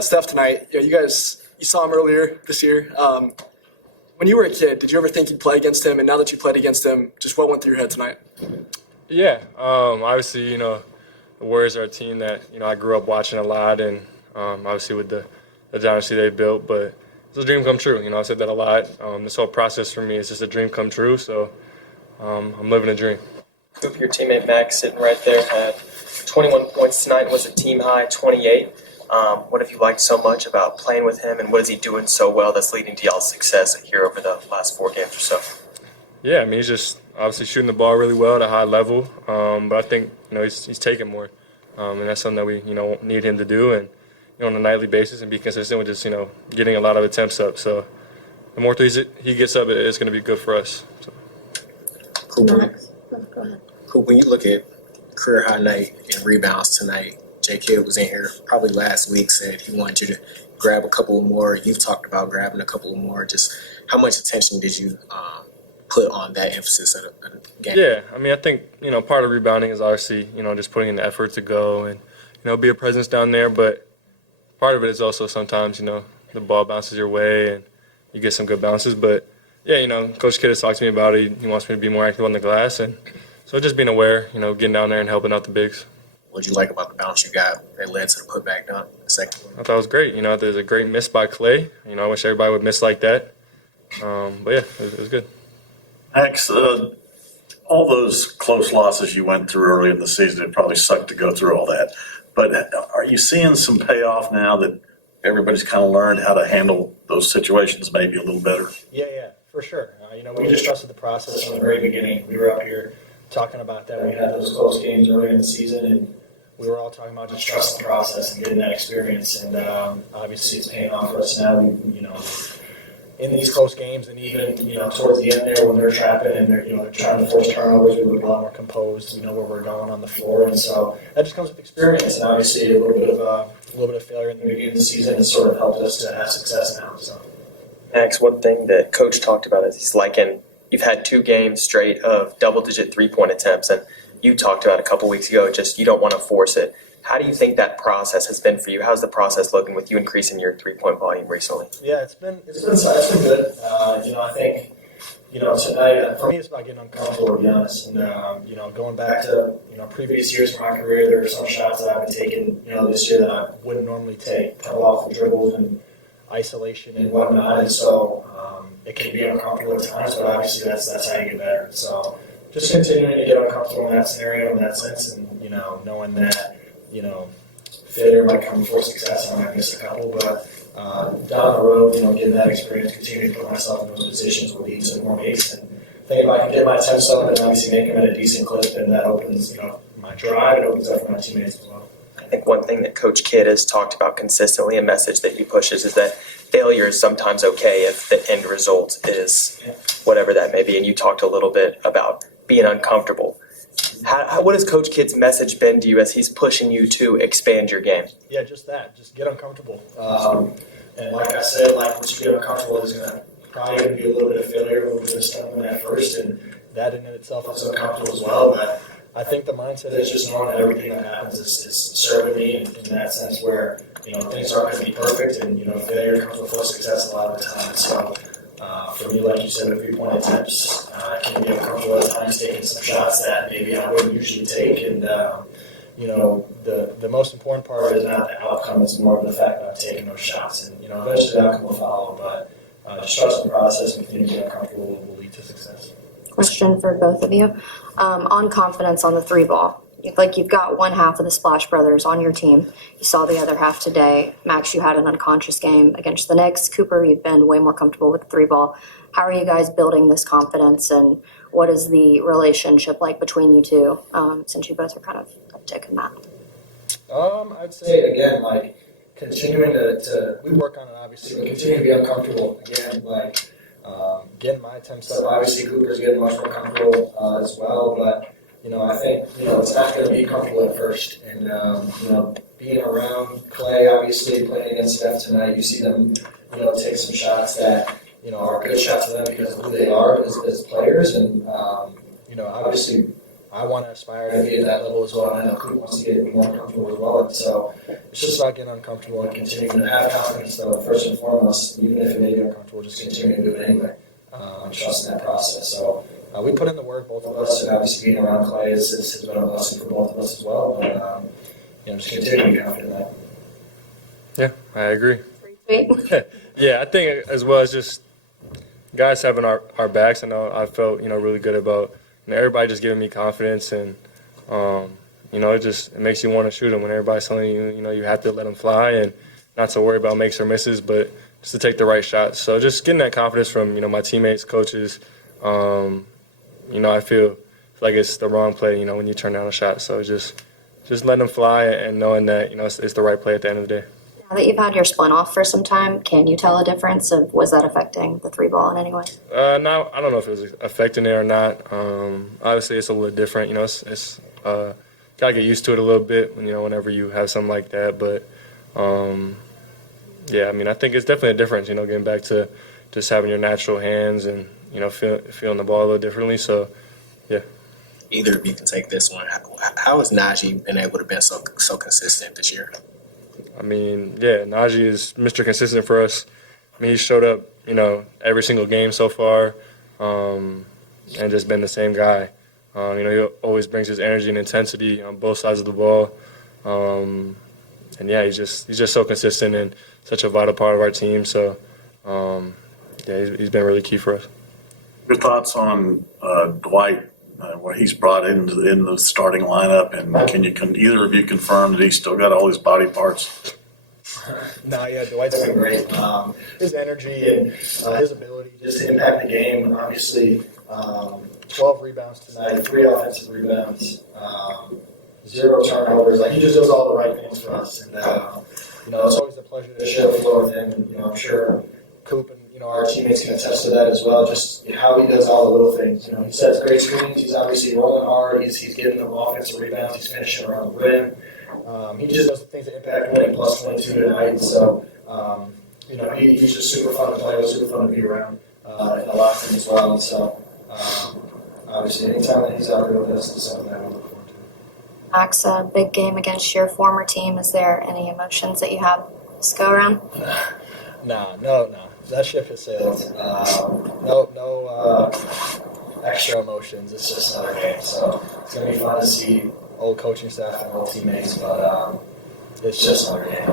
Steph tonight. You saw him earlier this year. When you were a kid, did you ever think you'd play against him? And now that you played against him, just what went through your head tonight? Yeah, obviously, the Warriors are a team that, I grew up watching a lot, and obviously with the dynasty they built, but it's a dream come true. I said that a lot. This whole process for me is just a dream come true, so I'm living a dream. Your teammate Max sitting right there had 21 points tonight, was a team high 28. What have you liked so much about playing with him, and what is he doing so well that's leading to y'all's success here over the last 4 games or so? Yeah, he's just obviously shooting the ball really well at a high level, but I think he's taking more, and that's something that we need him to do, and on a nightly basis, and be consistent with just getting a lot of attempts up. So the more threes he gets up, it's going to be good for us. So. Cool. Go ahead. Cool. When you look at career high night and rebounds tonight, J. Kidd was in here probably last week, said he wanted you to grab a couple more. You've talked about grabbing a couple more. Just how much attention did you put on that emphasis at a game? Yeah, I think part of rebounding is obviously just putting in the effort to go and be a presence down there, but part of it is also sometimes the ball bounces your way and you get some good bounces. But yeah, Coach Kidd has talked to me about it. He wants me to be more active on the glass, and so just being aware, getting down there and helping out the bigs. What did you like about the bounce you got that led to the putback dunk in the second quarter? I thought it was great. There's a great miss by Clay. I wish everybody would miss like that. But yeah, it was good. Max, all those close losses you went through early in the season, it probably sucked to go through all that. But are you seeing some payoff now that everybody's kind of learned how to handle those situations maybe a little better? Yeah, for sure. We just trusted the process from the very beginning. We were up here talking about that. We had those close games early in the season, and we were all talking about just trusting the process and getting that experience. And obviously, it's paying off for us now. In these close games, and even towards the end there when they're trapping and they're trying to force turnovers, we look a lot more composed. We know where we're going on the floor, and so that just comes with experience. And obviously, a little bit of failure in the beginning of the season has sort of helped us to have success now. So, Max, one thing that Coach talked about is he's liking. You've had 2 games straight of double-digit 3-point attempts, and you talked about a couple weeks ago, just you don't want to force it. How do you think that process has been for you? How's the process looking with you increasing your 3-point volume recently? Yeah, it's been good. I think tonight for me it's about getting uncomfortable, to be honest. And going back to previous years of my career, there are some shots that I've been taking this year that I wouldn't normally take, couple off the dribbles and isolation and whatnot, and so it can be uncomfortable at times. But obviously that's how you get better. So just continuing to get uncomfortable in that scenario, in that sense, and knowing that. Failure might come before success. I might miss a couple, but down the road, getting that experience, continuing to put myself in those positions will lead to more makes. And I think if I can get my attempts up and obviously make them at a decent clip, then that opens, my drive. It opens up for my teammates as well. I think one thing that Coach Kidd has talked about consistently, a message that he pushes, is that failure is sometimes okay if the end result is whatever that may be. And you talked a little bit about being uncomfortable. What has Coach Kidd's message been to you as he's pushing you to expand your game? Yeah, just that. Just get uncomfortable. And like I said, once you get uncomfortable, there's probably going to be a little bit of failure. We're going to stumble at first, and that in itself is uncomfortable as well. But I think the mindset is just knowing that everything that happens is serving me in that sense where, things aren't going to be perfect, and, failure comes before success a lot of the time. So, for me, like you said, with 3-point attempts, I can be uncomfortable at times taking some shots that maybe I wouldn't usually take. And, the most important part is not the outcome, it's more of the fact that I'm taking those shots. And, eventually the outcome will follow. But just trust the process and continue to get uncomfortable will lead to success. Question for both of you. On confidence on the 3-ball. You've got one half of the Splash Brothers on your team. You saw the other half today. Max, you had an unconscious game against the Knicks. Cooper, you've been way more comfortable with the 3-ball. How are you guys building this confidence, and what is the relationship like between you two, since you both are kind of upticking that? I'd say, again, continuing to we work on it, obviously, but continue to be uncomfortable. Again, getting my attempts up. Obviously, Cooper's getting much more comfortable as well, but I think, it's not going to be comfortable at first. And, being around Clay, obviously, playing against Steph tonight, you see them, take some shots that, are good shots for them because of who they are as players. And, obviously, I want to aspire to be at that level as well. And I know Coop wants to get more comfortable as well. And so it's just about getting uncomfortable and continuing to have confidence, though, first and foremost, even if it may be uncomfortable, just continuing to do it anyway and trust in that process. So we put in the work, both of us, and obviously being around Clay has been a blessing for both of us as well. But, just continue to be confident in that. Yeah, I agree. Sweet. Yeah, I think as well as just guys having our backs. I know I felt really good about everybody just giving me confidence, and it makes you want to shoot them when everybody's telling you you have to let them fly and not to worry about makes or misses, but just to take the right shots. So just getting that confidence from my teammates, coaches. I feel like it's the wrong play when you turn down a shot. So just letting them fly and knowing that it's the right play at the end of the day. Now that you've had your splint off for some time, can you tell a difference of was that affecting the 3-ball in any way? No, I don't know if it was affecting it or not. Obviously, it's a little different. It's gotta get used to it a little bit. Whenever you have something like that. But yeah, I mean, I think it's definitely a difference. Getting back to just having your natural hands and feeling the ball a little differently. So yeah. Either of you can take this one. How has Najee been able to be so consistent this year? I mean, yeah, Najee is Mr. Consistent for us. I mean, he showed up, every single game so far, and just been the same guy. He always brings his energy and intensity on both sides of the ball. And yeah, he's just so consistent and such a vital part of our team. So, yeah, he's been really key for us. Your thoughts on Dwight, what he's brought in the starting lineup, and can either of you confirm that he's still got all his body parts? No, yeah, Dwight's been great. His energy and his ability just to impact the game. Obviously, 12 rebounds tonight, 3 offensive rebounds, 0 turnovers. Like, he just does all the right things for us. And it's always a pleasure to share the floor with him. And I'm sure Coop and our teammates can attest to that as well. Just how he does all the little things. He sets great screens. He's obviously rolling hard. He's getting the offensive rebounds. He's finishing around the rim. He just does the things that impact winning, plus 22 tonight. So, he's just super fun to play with, super fun to be around in the locker room as well. And so, obviously, anytime that he's out there with us is something that we look forward to. Max, a big game against your former team. Is there any emotions that you have this go around? No. That ship has sailed. No extra emotions. It's just another game. So it's going to be fun to see old coaching staff and old teammates, but it's just another game.